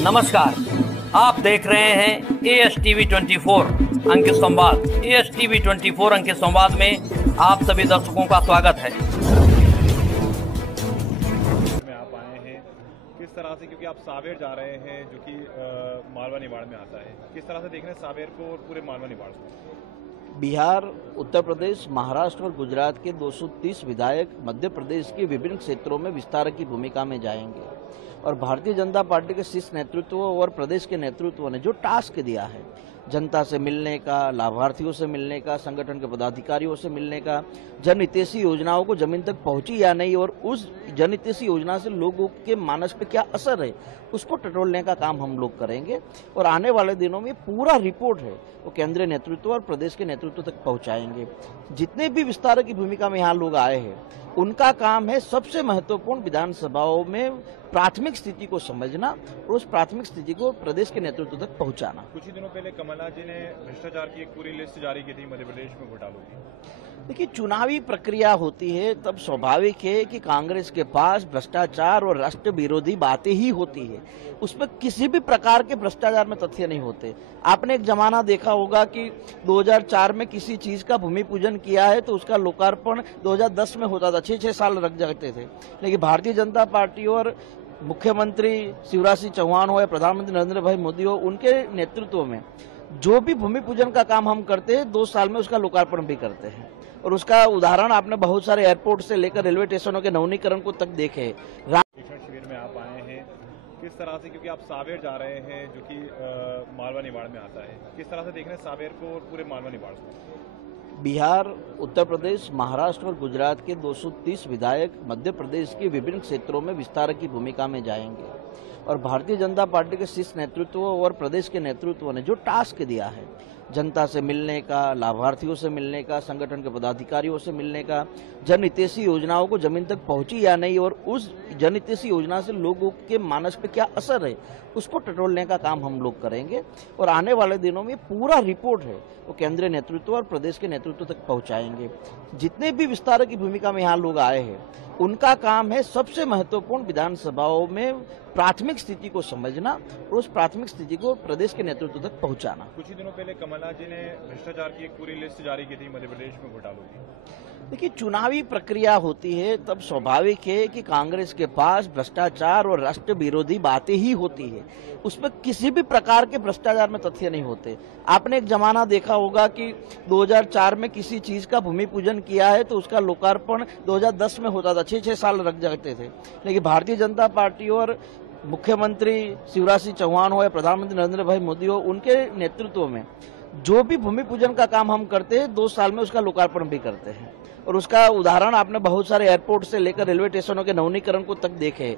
नमस्कार, आप देख रहे हैं ASTV 24 अंकित संवाद। ASTV 24 अंकित संवाद में आप सभी दर्शकों का स्वागत है। में आप आए हैं किस तरह से, क्योंकि आप सावेर जा रहे हैं जो कि मालवा निमाड़ में आता है, किस तरह से देख रहे हैं सावेर को और पूरे मालवा निमाड़ को? बिहार, उत्तर प्रदेश, महाराष्ट्र और गुजरात के 230 विधायक मध्य प्रदेश के विभिन्न क्षेत्रों में विस्तार की भूमिका में जाएंगे और भारतीय जनता पार्टी के शीर्ष नेतृत्व और प्रदेश के नेतृत्व ने जो टास्क दिया है, जनता से मिलने का, लाभार्थियों से मिलने का, संगठन के पदाधिकारियों से मिलने का, जन हितैषी योजनाओं को जमीन तक पहुंची या नहीं और उस जन हितैषी योजना से लोगों के मानस पे क्या असर है, उसको टटोलने का काम हम लोग करेंगे। और आने वाले दिनों में पूरा रिपोर्ट है वो केंद्रीय नेतृत्व और प्रदेश के नेतृत्व तक पहुंचाएंगे। जितने भी विस्तार की भूमिका में यहाँ लोग आए हैं, उनका काम है सबसे महत्वपूर्ण विधानसभाओं में प्राथमिक स्थिति को समझना और उस प्राथमिक स्थिति को प्रदेश के नेतृत्व तक पहुंचाना। कुछ ही दिनों पहले कमलनाथ जी ने भ्रष्टाचार की एक पूरी लिस्ट जारी की थी मध्य प्रदेश में घोटालों की। देखिए, चुनावी प्रक्रिया होती है तब स्वाभाविक है कि कांग्रेस के पास भ्रष्टाचार और राष्ट्र विरोधी बातें ही होती है, उसमें किसी भी प्रकार के भ्रष्टाचार में तथ्य नहीं होते। आपने एक जमाना देखा होगा कि 2004 में किसी चीज का भूमि पूजन किया है तो उसका लोकार्पण 2010 में होता था, 6-6 साल लग जाते थे। लेकिन भारतीय जनता पार्टी और मुख्यमंत्री शिवराज सिंह चौहान हो या प्रधानमंत्री नरेंद्र भाई मोदी हो, उनके नेतृत्व में जो भी भूमि पूजन का काम हम करते हैं 2 साल में उसका लोकार्पण भी करते हैं। और उसका उदाहरण आपने बहुत सारे एयरपोर्ट से लेकर रेलवे स्टेशनों के नवीनीकरण को तक देखे। प्रशिक्षण शिविर में आप आए हैं किस तरह से, क्योंकि आप सावेर जा रहे हैं जो कि मालवा निमाड़ में आता है, किस तरह से देख रहे हैं सावेर को और पूरे मालवा निमाड़ को? बिहार, उत्तर प्रदेश, महाराष्ट्र और गुजरात के 230 विधायक मध्य प्रदेश के विभिन्न क्षेत्रों में विस्तार की भूमिका में जाएंगे और भारतीय जनता पार्टी के शीर्ष नेतृत्व और प्रदेश के नेतृत्व ने जो टास्क दिया है, जनता से मिलने का, लाभार्थियों से मिलने का, संगठन के पदाधिकारियों से मिलने का, जन हितैषी योजनाओं को जमीन तक पहुंची या नहीं और उस जन हितैषी योजना से लोगों के मानस पे क्या असर है, उसको टटोलने का काम हम लोग करेंगे। और आने वाले दिनों में पूरा रिपोर्ट है वो केंद्रीय नेतृत्व और प्रदेश के नेतृत्व तक पहुंचाएंगे। जितने भी विस्तार की भूमिका में यहाँ लोग आए हैं, उनका काम है सबसे महत्वपूर्ण विधानसभाओं में प्राथमिक स्थिति को समझना और उस प्राथमिक स्थिति को प्रदेश के नेतृत्व तक पहुंचाना। कुछ ही दिनों पहले कमलनाथ जी ने भ्रष्टाचार की एक पूरी लिस्ट जारी की थी मध्य प्रदेश में घोटालों की। देखिए, चुनावी प्रक्रिया होती है तब स्वाभाविक है कि कांग्रेस के पास भ्रष्टाचार और राष्ट्र विरोधी बातें ही होती है, उसमें किसी भी प्रकार के भ्रष्टाचार में तथ्य नहीं होते। आपने एक जमाना देखा होगा कि 2004 में किसी चीज का भूमि पूजन किया है तो उसका लोकार्पण 2010 में होता था, 6-6 साल लग जाते थे। लेकिन भारतीय जनता पार्टी और मुख्यमंत्री शिवराज सिंह चौहान हो या प्रधानमंत्री नरेंद्र भाई मोदी हो, उनके नेतृत्व में जो भी भूमि पूजन का काम हम करते हैं 2 साल में उसका लोकार्पण भी करते हैं। और उसका उदाहरण आपने बहुत सारे एयरपोर्ट से लेकर रेलवे स्टेशनों के नवीनीकरण को तक देखे।